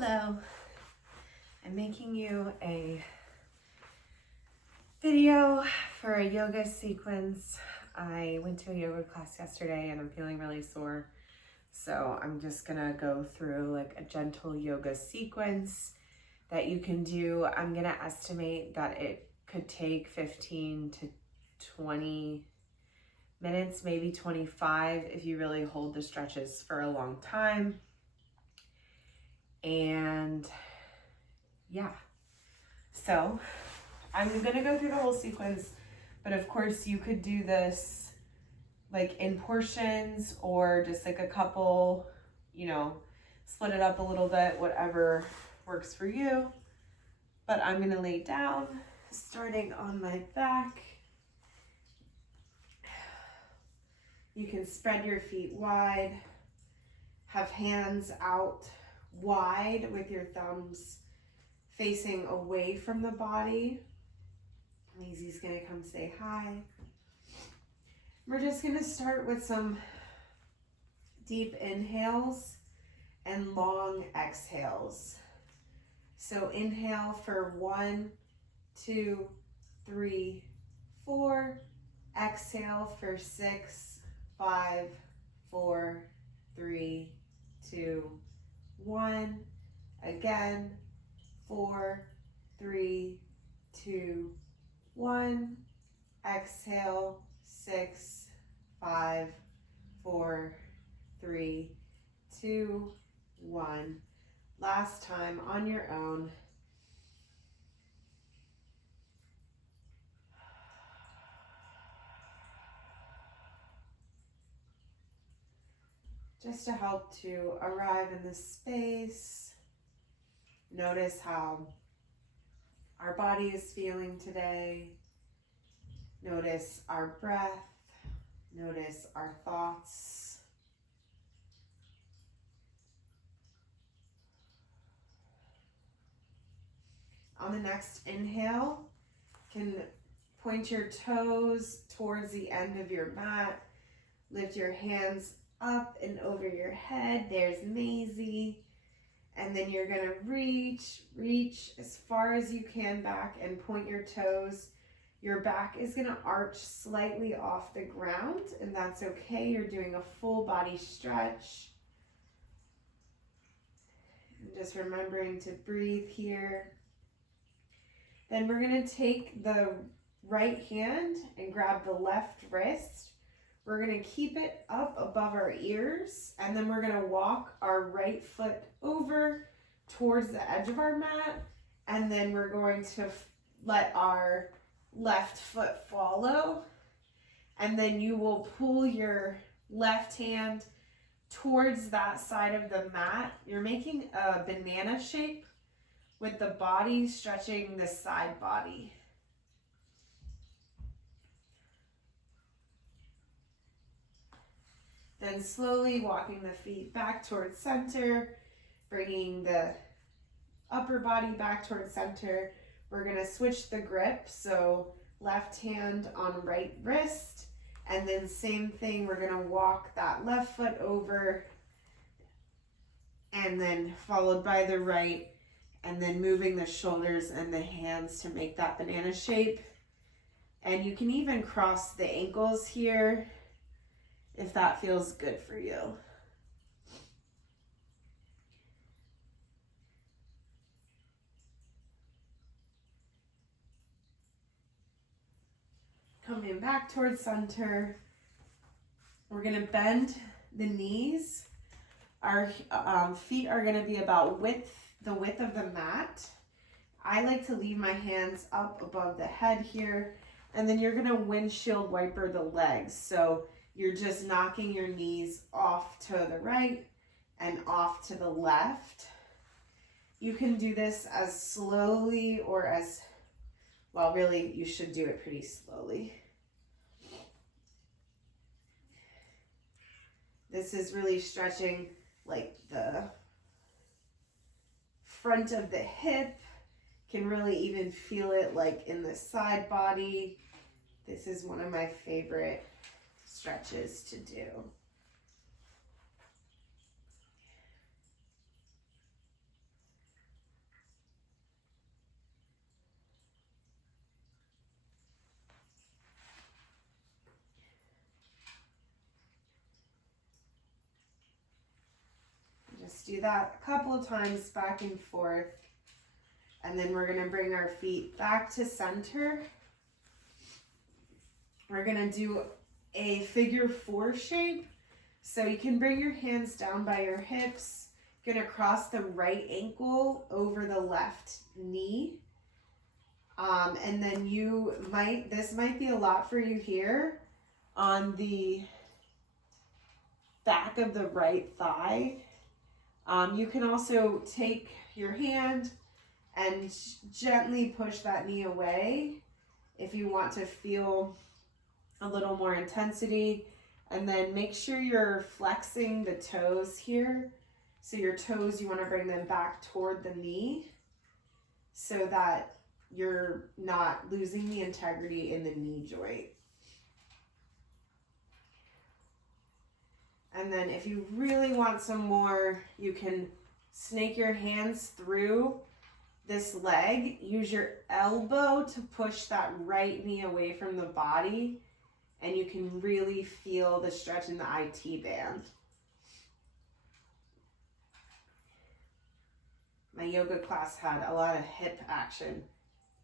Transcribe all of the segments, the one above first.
Hello, I'm making you a video for a yoga sequence. I went to a yoga class yesterday and I'm feeling really sore. So I'm just gonna go through like a gentle yoga sequence that you can do. I'm gonna estimate that it could take 15 to 20 minutes, maybe 25 if you really hold the stretches for a long time. And yeah, so I'm gonna go through the whole sequence, but of course you could do this like in portions or just like a couple, split it up a little bit, whatever works for you. But I'm gonna lay down, starting on my back. You can spread your feet wide, have hands out wide with your thumbs facing away from the body. Maisie's gonna come say hi. We're just gonna start with some deep inhales and long exhales. So inhale for 1, 2, 3, 4. Exhale for 6, 5, 4, 3, 2, 1. Again, 4, 3, 2, 1. Exhale, 6, 5, 4, 3, 2, 1. Last time on your own. Just to help to arrive in this space, notice how our body is feeling today. Notice our breath. Notice our thoughts. On the next inhale, you can point your toes towards the end of your mat. Lift your hands up and over your head. There's Maisie. And then you're gonna reach as far as you can back and point your toes. Your back is gonna arch slightly off the ground, and that's okay. You're doing a full body stretch. And just remembering to breathe here. Then we're gonna take the right hand and grab the left wrist. We're gonna keep it up above our ears, and then we're gonna walk our right foot over towards the edge of our mat, and then we're going to let our left foot follow, and then you will pull your left hand towards that side of the mat. You're making a banana shape with the body stretching the side body. Then slowly walking the feet back towards center, bringing the upper body back towards center. We're gonna switch the grip, so left hand on right wrist, and then same thing, we're gonna walk that left foot over, and then followed by the right, and then moving the shoulders and the hands to make that banana shape. And you can even cross the ankles here, if that feels good for you. Coming back towards center, we're gonna bend the knees. Our feet are gonna be about the width of the mat. I like to leave my hands up above the head here, and then you're gonna windshield wiper the legs. So you're just knocking your knees off to the right and off to the left. You can do this as slowly or as, well, really, you should do it pretty slowly. This is really stretching like the front of the hip. Can really even feel it like in the side body. This is one of my favorite stretches to do. do that a couple of times back and forth. And then we're going to bring our feet back to center. We're going to do a figure 4 shape. So you can bring your hands down by your hips. You're going to cross the right ankle over the left knee. And then this might be a lot for you here on the back of the right thigh. You can also take your hand and gently push that knee away if you want to feel a little more intensity. And then make sure you're flexing the toes here. So your toes, you want to bring them back toward the knee so that you're not losing the integrity in the knee joint. And then if you really want some more, you can snake your hands through this leg. Use your elbow to push that right knee away from the body, and you can really feel the stretch in the IT band. My yoga class had a lot of hip action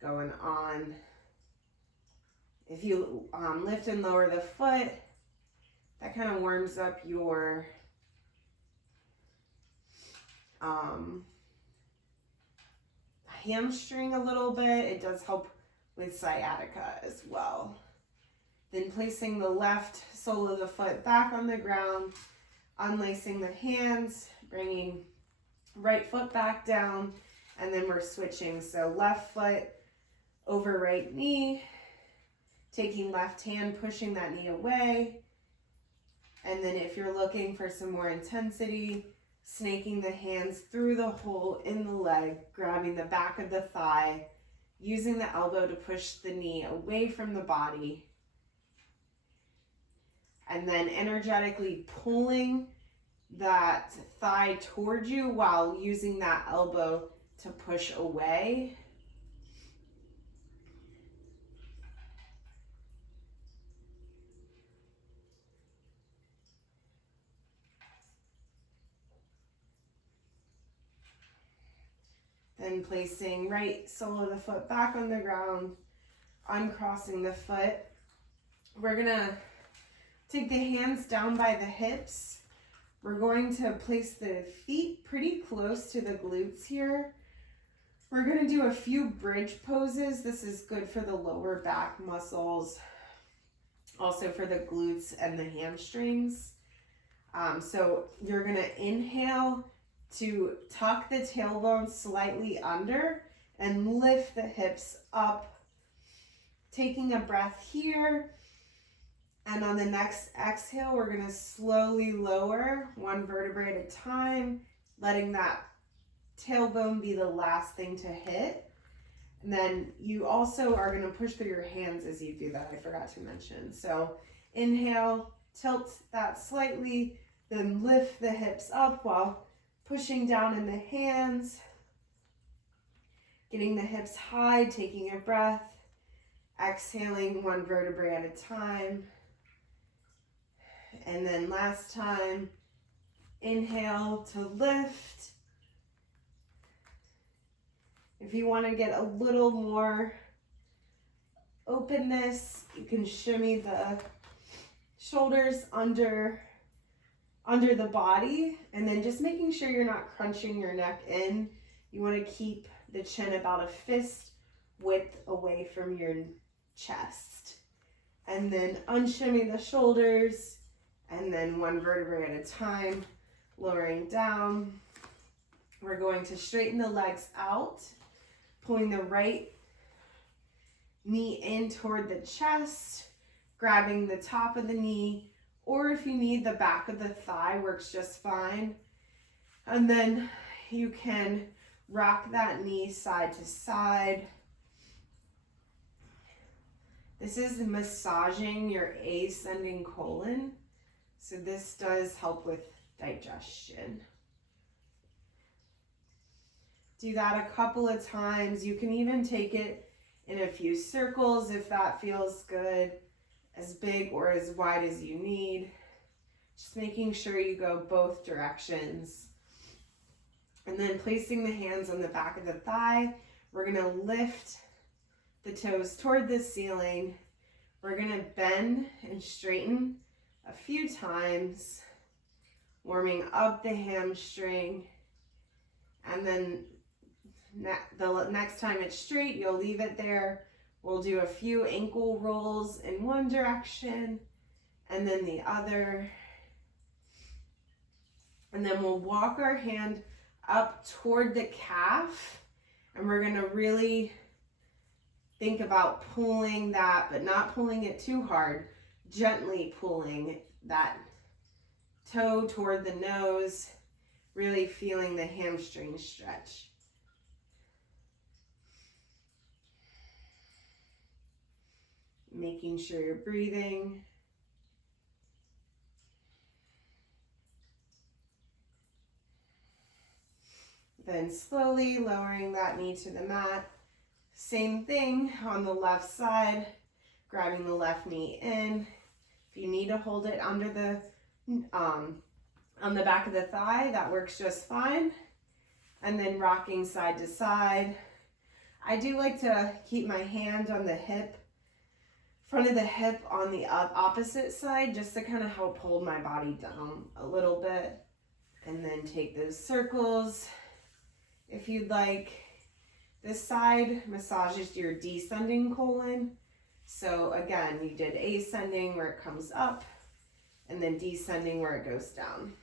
going on. If you lift and lower the foot, that kind of warms up your hamstring a little bit. It does help with sciatica as well. Then placing the left sole of the foot back on the ground, unlacing the hands, bringing right foot back down, and then we're switching. So left foot over right knee, taking left hand, pushing that knee away. And then if you're looking for some more intensity, snaking the hands through the hole in the leg, grabbing the back of the thigh, using the elbow to push the knee away from the body, and then energetically pulling that thigh towards you while using that elbow to push away. Then placing right sole of the foot back on the ground, uncrossing the foot. We're gonna take the hands down by the hips. We're going to place the feet pretty close to the glutes here. We're gonna do a few bridge poses. This is good for the lower back muscles, also for the glutes and the hamstrings. So you're gonna inhale to tuck the tailbone slightly under and lift the hips up. Taking a breath here. And on the next exhale, we're going to slowly lower one vertebrae at a time, letting that tailbone be the last thing to hit. And then you also are going to push through your hands as you do that. I forgot to mention. So inhale, tilt that slightly, then lift the hips up while pushing down in the hands, getting the hips high, taking a breath, exhaling one vertebrae at a time. And then last time, inhale to lift. If you want to get a little more openness, you can shimmy the shoulders under the body, and then just making sure you're not crunching your neck in. You want to keep the chin about a fist width away from your chest. And then unshimmy the shoulders, and then one vertebrae at a time, lowering down. We're going to straighten the legs out, pulling the right knee in toward the chest, grabbing the top of the knee, or if you need, the back of the thigh works just fine. And then you can rock that knee side to side. This is massaging your ascending colon. So this does help with digestion. Do that a couple of times. You can even take it in a few circles if that feels good, as big or as wide as you need. Just making sure you go both directions. And then placing the hands on the back of the thigh, we're gonna lift the toes toward the ceiling. We're gonna bend and straighten a few times, warming up the hamstring. And then the next time it's straight, you'll leave it there. We'll do a few ankle rolls in one direction and then the other. And then we'll walk our hand up toward the calf, and we're gonna really think about pulling that, but not pulling it too hard, gently pulling that toe toward the nose, really feeling the hamstring stretch. Making sure you're breathing. Then slowly lowering that knee to the mat. Same thing on the left side, grabbing the left knee in. If you need to hold it under the, on the back of the thigh, that works just fine. And then rocking side to side. I do like to keep my hand on the hip, front of the hip on the opposite side, just to kind of help hold my body down a little bit. And then take those circles. If you'd like, this side massages your descending colon. So again, you did ascending where it comes up, and then descending where it goes down.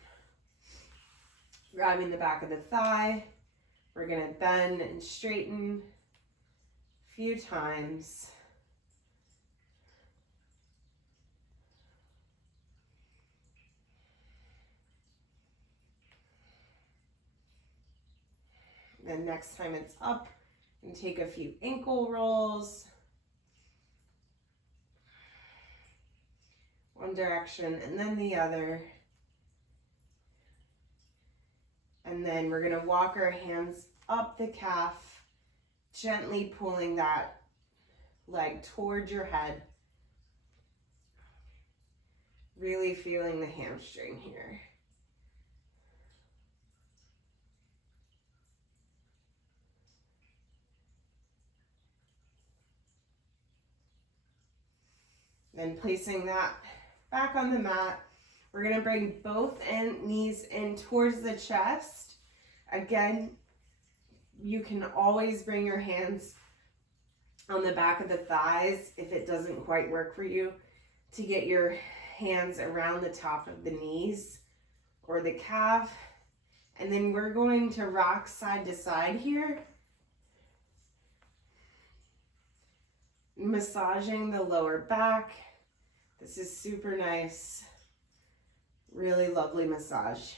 Grabbing the back of the thigh, we're gonna bend and straighten a few times. Then next time it's up, and take a few ankle rolls. One direction and then the other. And then we're gonna walk our hands up the calf, gently pulling that leg towards your head. Really feeling the hamstring here. Then placing that back on the mat, we're gonna bring both knees in towards the chest. Again, you can always bring your hands on the back of the thighs if it doesn't quite work for you, to get your hands around the top of the knees or the calf. And then we're going to rock side to side here, massaging the lower back. This is super nice, really lovely massage.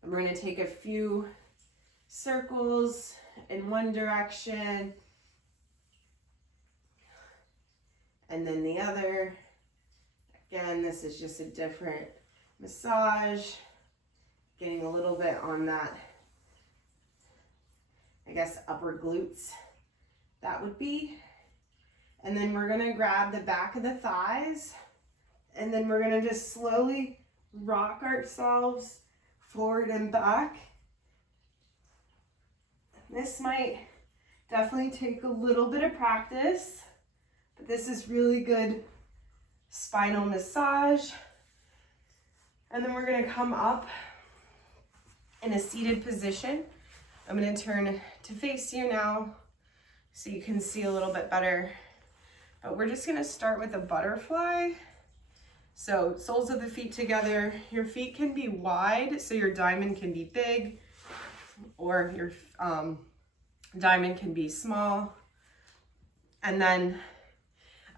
And we're going to take a few circles in one direction and then the other. Again, this is just a different massage, getting a little bit on that, I guess, upper glutes, that would be. And then we're gonna grab the back of the thighs, and then we're gonna just slowly rock ourselves forward and back. This might definitely take a little bit of practice, but this is really good spinal massage. And then we're gonna come up in a seated position. I'm gonna turn to face you now so you can see a little bit better. But we're just gonna start with a butterfly. So soles of the feet together. Your feet can be wide, so your diamond can be big, or your diamond can be small. And then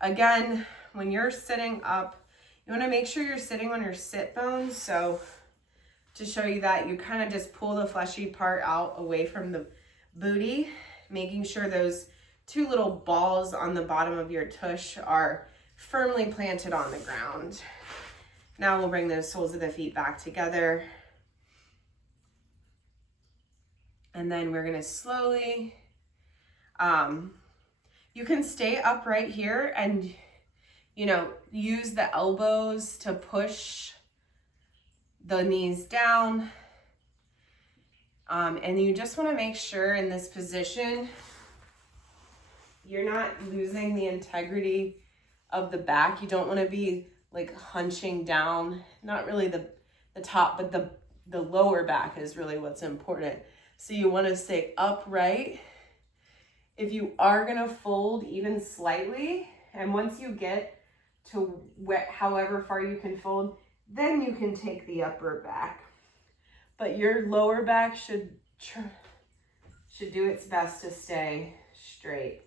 again, when you're sitting up, you wanna make sure you're sitting on your sit bones. So to show you that, you kind of just pull the fleshy part out away from the booty, making sure those two little balls on the bottom of your tush are firmly planted on the ground. Now we'll bring those soles of the feet back together. And then we're gonna slowly, you can stay upright here and, you know, use the elbows to push the knees down. And you just want to make sure in this position, you're not losing the integrity of the back. You don't want to be like hunching down, not really the top, but the lower back is really what's important. So you want to stay upright. If you are going to fold even slightly, and once you get to however far you can fold, then you can take the upper back. But your lower back should do its best to stay straight.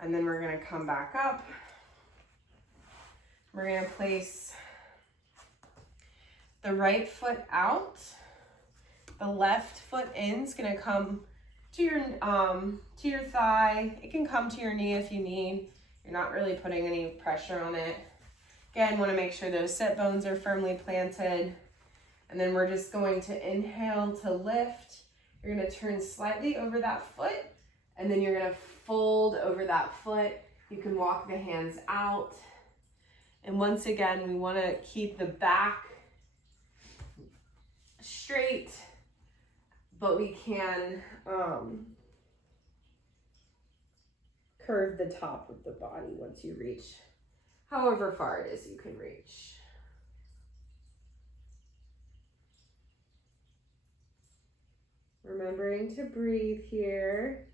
And then we're going to come back up. We're going to place the right foot out. The left foot in is going to come to your thigh. It can come to your knee if you need. You're not really putting any pressure on it. Again, want to make sure those sit bones are firmly planted. And then we're just going to inhale to lift. You're going to turn slightly over that foot, and then you're going to fold over that foot. You can walk the hands out. And once again, we want to keep the back straight, but we can curve the top of the body once you reach however far it is you can reach. Remembering to breathe here.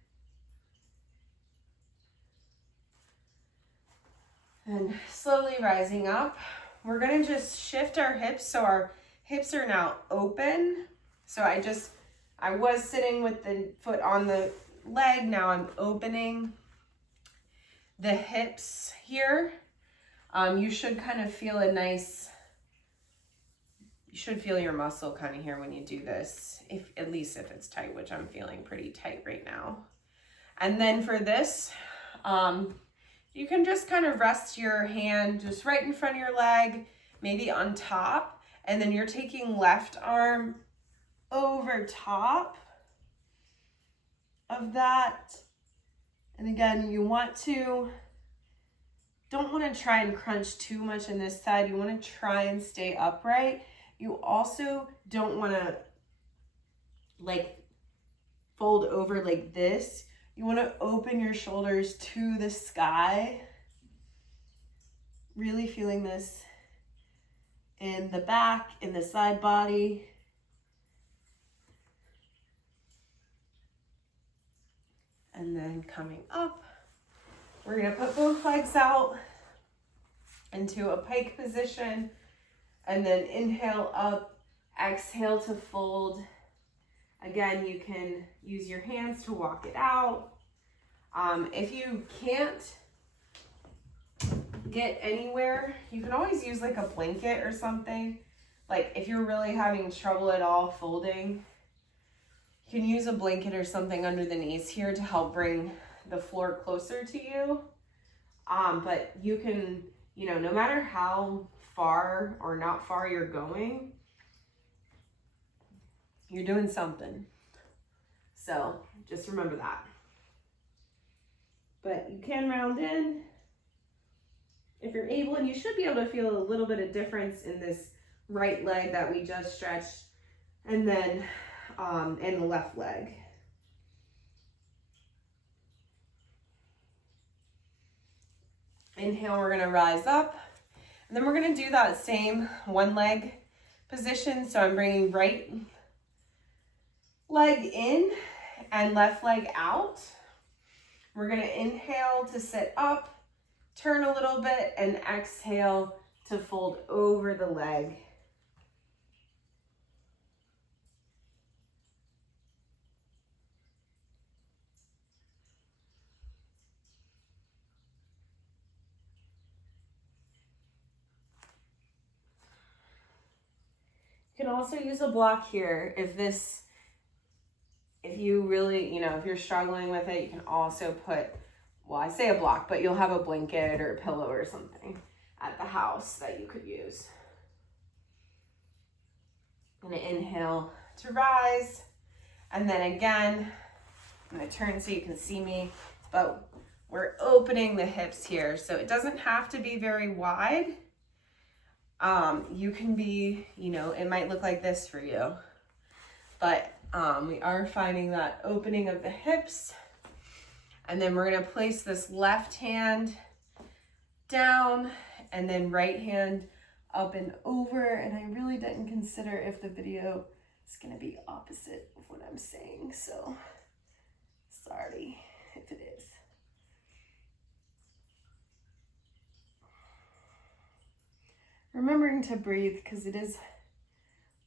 And slowly rising up, we're going to just shift our hips so our hips are now open. So I was sitting with the foot on the leg, now I'm opening the hips here. You should kind of feel you should feel your muscle kind of here when you do this, at least if it's tight, which I'm feeling pretty tight right now. And then for this, you can just kind of rest your hand just right in front of your leg, maybe on top, and then you're taking left arm over top of that. And again, you don't want to try and crunch too much in this side. You want to try and stay upright. You also don't want to like fold over like this. You want to open your shoulders to the sky. Really feeling this in the back, in the side body. And then coming up, we're going to put both legs out into a pike position, and then inhale up, exhale to fold. Again, you can use your hands to walk it out. If you can't get anywhere, you can always use like a blanket or something. Like if you're really having trouble at all folding, you can use a blanket or something under the knees here to help bring the floor closer to you. But you can, no matter how far or not far you're going, you're doing something. So just remember that. But you can round in if you're able, and you should be able to feel a little bit of difference in this right leg that we just stretched, and then in the left leg. Inhale, we're going to rise up, and then we're going to do that same one leg position. So I'm bringing right leg in and left leg out. We're going to inhale to sit up, turn a little bit, and exhale to fold over the leg. You can also use a block here if you really, if you're struggling with it. You can also put, well, I say a block, but you'll have a blanket or a pillow or something at the house that you could use. I'm going to inhale to rise, and then again, I'm going to turn so you can see me, but we're opening the hips here, so it doesn't have to be very wide. You can be, you know, it might look like this for you, but we are finding that opening of the hips. And then we're gonna place this left hand down and then right hand up and over. And I really didn't consider if the video is gonna be opposite of what I'm saying, so sorry if it is. Remembering to breathe, because it is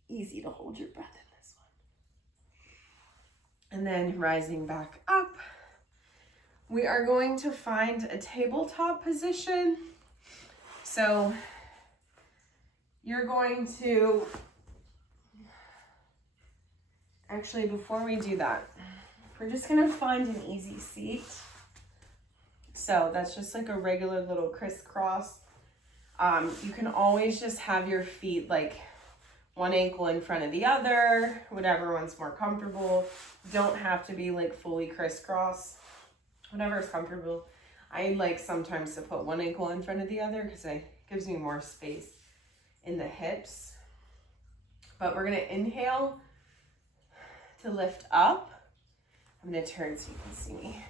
easy to hold your breath in this one. And then rising back up. We are going to find a tabletop position. So you're going to, actually before we do that, we're just gonna find an easy seat. So that's just like a regular little crisscross. You can always just have your feet like one ankle in front of the other, whatever one's more comfortable. Don't have to be like fully crisscross, whatever is comfortable. I like sometimes to put one ankle in front of the other because it gives me more space in the hips. But we're gonna inhale to lift up. I'm gonna turn so you can see me.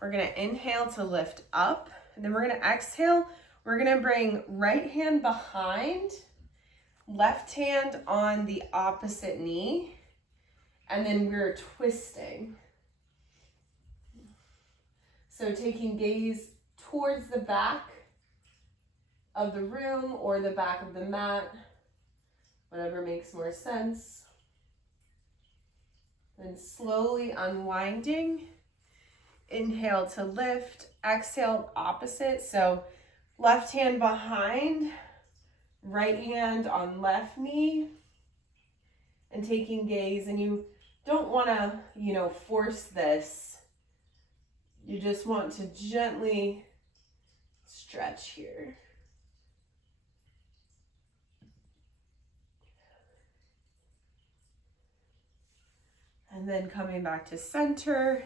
We're gonna inhale to lift up, and then we're gonna exhale. We're gonna bring right hand behind, left hand on the opposite knee, and then we're twisting. So taking gaze towards the back of the room or the back of the mat, whatever makes more sense. Then slowly unwinding. Inhale to lift, exhale opposite. So left hand behind, right hand on left knee, and taking gaze. And you don't want to, you know, force this. You just want to gently stretch here. And then coming back to center.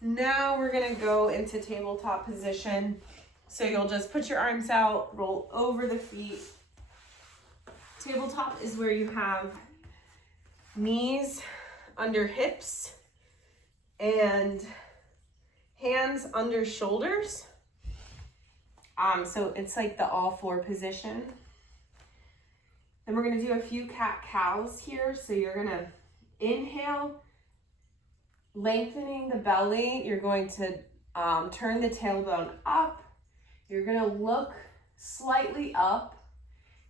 Now we're gonna go into tabletop position. So you'll just put your arms out, roll over the feet. Tabletop is where you have knees under hips and hands under shoulders. So it's like the all four position. Then we're gonna do a few cat-cows here. So you're gonna inhale, lengthening the belly. You're going to turn the tailbone up. You're gonna look slightly up,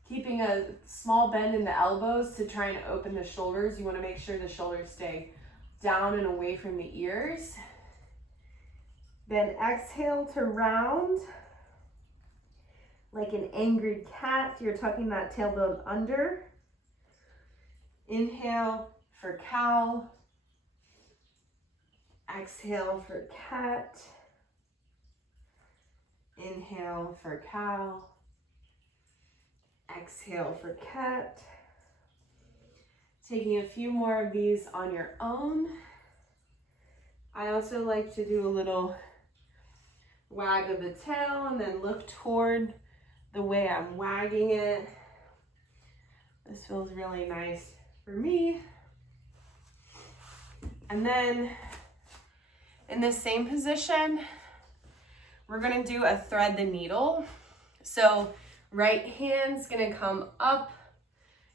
keeping a small bend in the elbows to try and open the shoulders. You wanna make sure the shoulders stay down and away from the ears. Then exhale to round. Like an angry cat, you're tucking that tailbone under. Inhale for cow. Exhale for cat. Inhale for cow. Exhale for cat. Taking a few more of these on your own. I also like to do a little wag of the tail and then look toward the way I'm wagging it. This feels really nice for me. And then in the same position, we're gonna do a thread the needle. So right hand's gonna come up,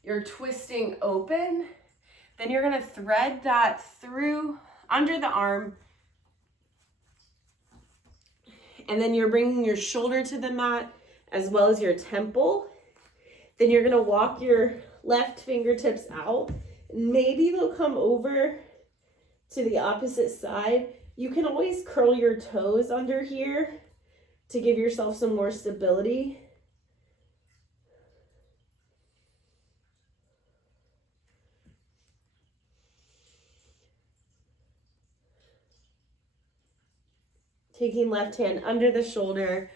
you're twisting open, then you're gonna thread that through under the arm, and then you're bringing your shoulder to the mat as well as your temple. Then you're gonna walk your left fingertips out. Maybe they'll come over to the opposite side. You can always curl your toes under here to give yourself some more stability. Taking left hand under the shoulder,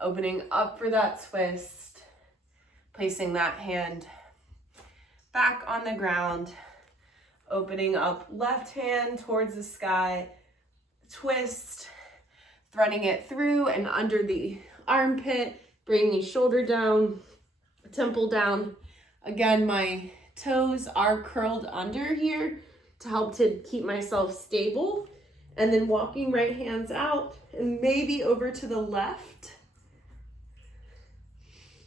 opening up for that twist, placing that hand back on the ground, opening up left hand towards the sky, twist, threading it through and under the armpit, bringing shoulder down, temple down. Again, my toes are curled under here to help to keep myself stable. And then walking right hands out and maybe over to the left.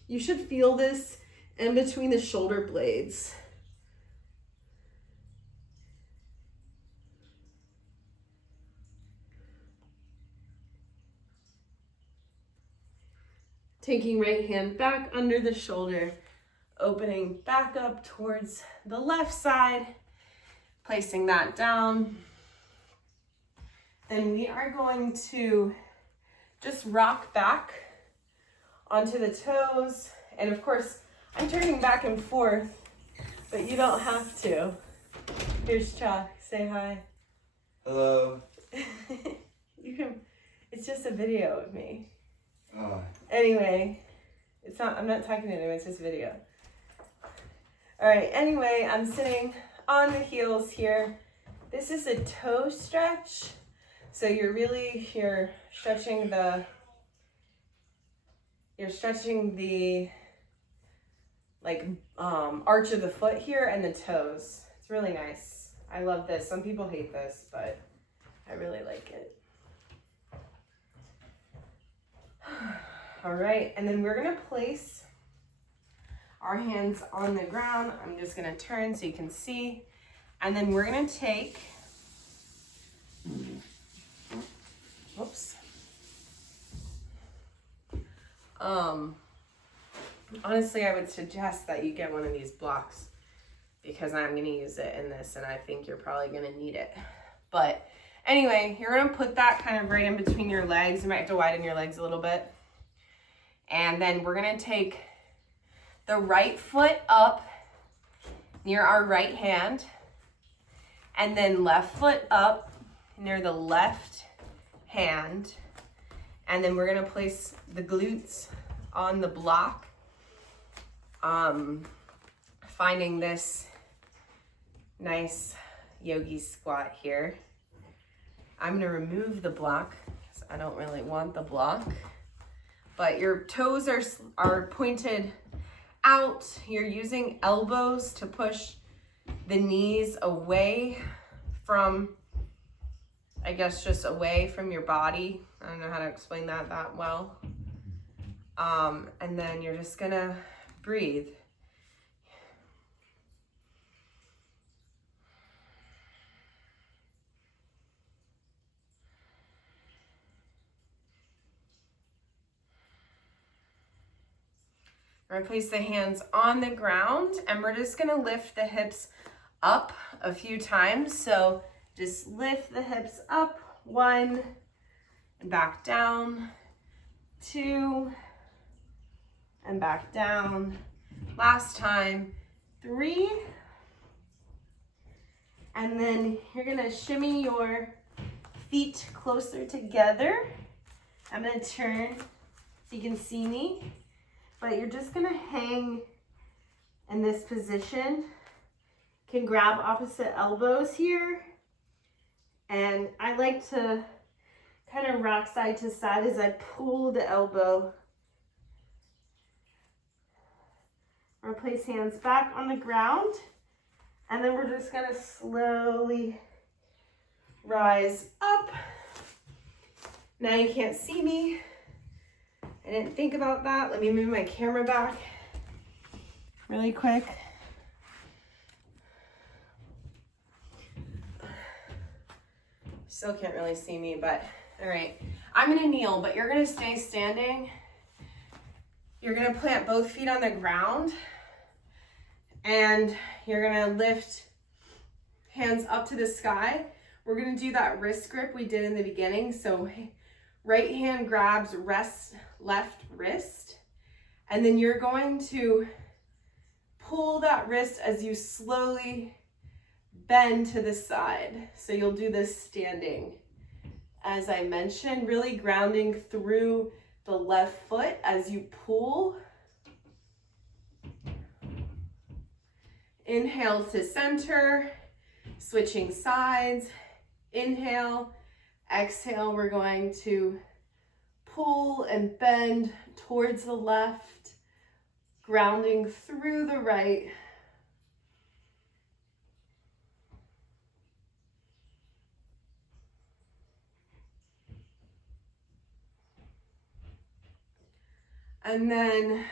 You should feel this in between the shoulder blades. Taking right hand back under the shoulder, opening back up towards the left side, placing that down. Then we are going to just rock back onto the toes. And of course, I'm turning back and forth, but you don't have to. Here's Chuck, say hi. Hello. It's just a video of me. Oh. Anyway, I'm not talking to anyone, it's just a video. All right, anyway, I'm sitting on the heels here. This is a toe stretch. So you're stretching the arch of the foot here and the toes. It's really nice. I love this. Some people hate this, but I really like it. All right, and then we're gonna place our hands on the ground. I'm just gonna turn so you can see. And then we're gonna take, whoops. Honestly, I would suggest that you get one of these blocks because I'm gonna use it in this and I think you're probably gonna need it. But anyway, you're gonna put that kind of right in between your legs. You might have to widen your legs a little bit. And then we're gonna take the right foot up near our right hand, and then left foot up near the left hand. And then we're gonna place the glutes on the block. Finding this nice yogi squat here. I'm gonna remove the block because I don't really want the block. But your toes are pointed out. You're using elbows to push the knees away from, I guess, just away from your body. I don't know how to explain that well. And then you're just gonna breathe. We're gonna place the hands on the ground and we're just gonna lift the hips up a few times. So just lift the hips up, 1, and back down, 2, and back down. Last time, 3. And then you're gonna shimmy your feet closer together. I'm gonna turn so you can see me. But you're just gonna hang in this position. Can grab opposite elbows here. And I like to kind of rock side to side as I pull the elbow. We're gonna place hands back on the ground. And then we're just gonna slowly rise up. Now you can't see me. I didn't think about that. Let me move my camera back really quick. Still can't really see me, but all right. I'm gonna kneel, but you're gonna stay standing. You're gonna plant both feet on the ground and you're gonna lift hands up to the sky. We're gonna do that wrist grip we did in the beginning. So right hand grabs left wrist, and then you're going to pull that wrist as you slowly bend to the side. So you'll do this standing. As I mentioned, really grounding through the left foot as you pull. Inhale to center, switching sides. Inhale, exhale, we're going to pull and bend towards the left, Grounding through the right. And then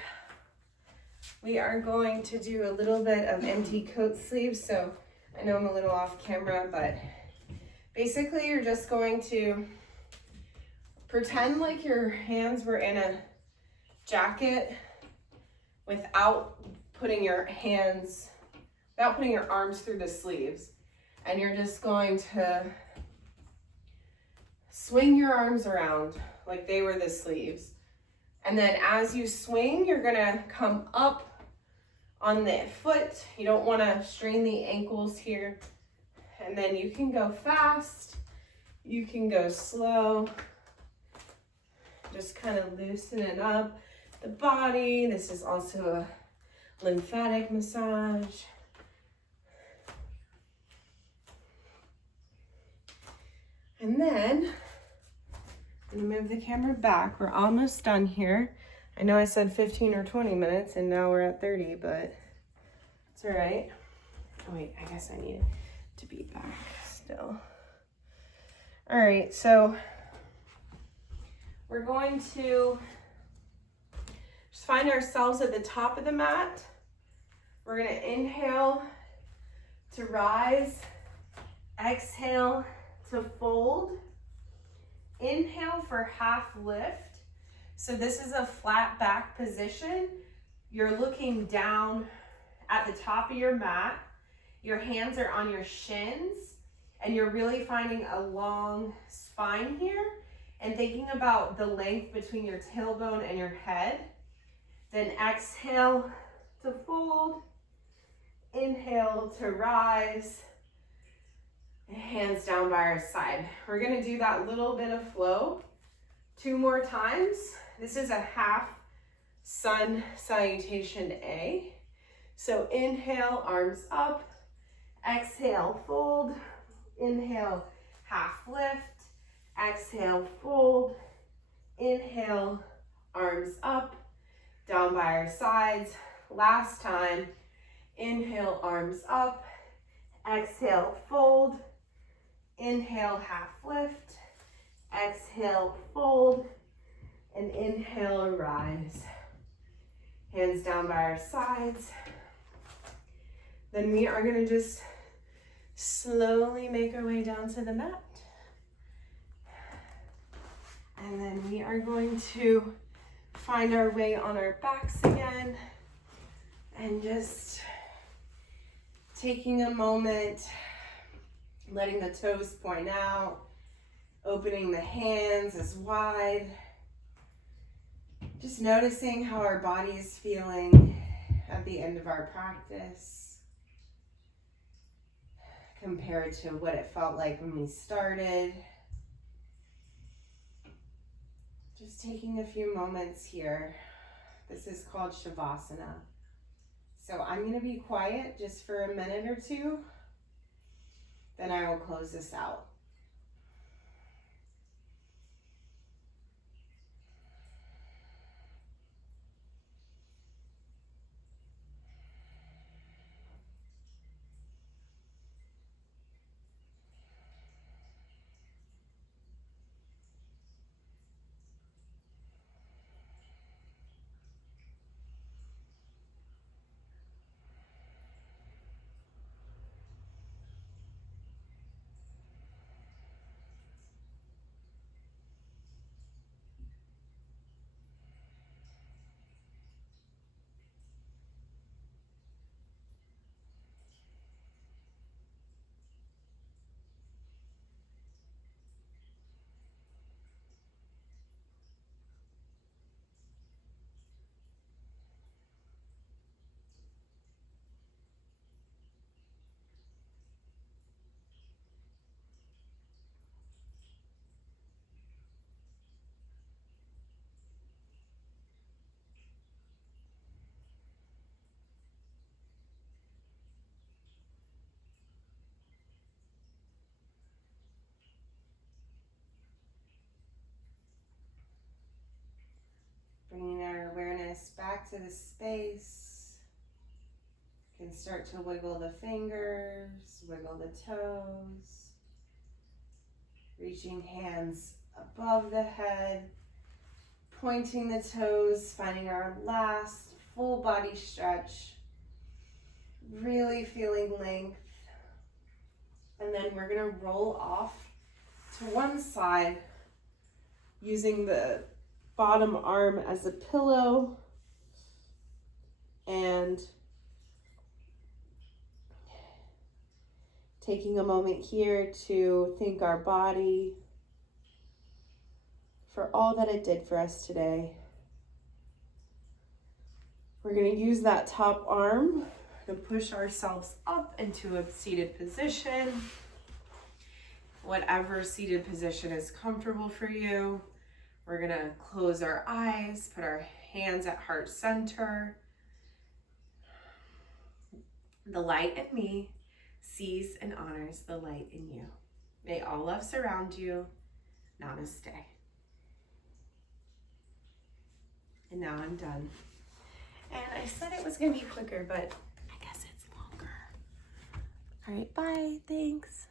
we are going to do a little bit of empty coat sleeves. So I know I'm a little off camera, but basically you're just going to pretend like your hands were in a jacket without putting your arms through the sleeves. And you're just going to swing your arms around like they were the sleeves. And then as you swing, you're gonna come up on the foot. You don't wanna strain the ankles here. And then you can go fast, you can go slow. Just kind of loosening up the body. This is also a lymphatic massage. And then I'm gonna move the camera back. We're almost done here. I know I said 15 or 20 minutes and now we're at 30, but it's all right. Oh wait, I guess I need it to be back still. All right, so we're going to just find ourselves at the top of the mat. We're gonna inhale to rise, exhale to fold. Inhale for half lift. So this is a flat back position. You're looking down at the top of your mat. Your hands are on your shins and you're really finding a long spine here and thinking about the length between your tailbone and your head. Then exhale to fold. Inhale to rise. Hands down by our side. We're gonna do that little bit of flow 2 more times. This is a half sun salutation A. So inhale, arms up. Exhale, fold. Inhale, half lift. Exhale, fold. Inhale, arms up, down by our sides. Last time. Inhale, arms up. Exhale, fold. Inhale, half lift. Exhale, fold. And inhale, rise. Hands down by our sides. Then we are gonna just slowly make our way down to the mat. And then we are going to find our way on our backs again and just taking a moment, letting the toes point out, opening the hands as wide. Just noticing how our body is feeling at the end of our practice compared to what it felt like when we started. Just taking a few moments here. This is called Shavasana. So I'm going to be quiet just for a minute or two. Then I will close this out. back to the space. You can start to wiggle the fingers, wiggle the toes. Reaching hands above the head, pointing the toes, finding our last full body stretch. Really feeling length. And then we're gonna roll off to one side using the bottom arm as a pillow and taking a moment here to thank our body for all that it did for us today. We're going to use that top arm to push ourselves up into a seated position. Whatever seated position is comfortable for you. We're going to close our eyes, put our hands at heart center. The light in me sees and honors the light in you. May all love surround you. Namaste. And now I'm done. And I said it was going to be quicker, but I guess it's longer. All right, bye. Thanks.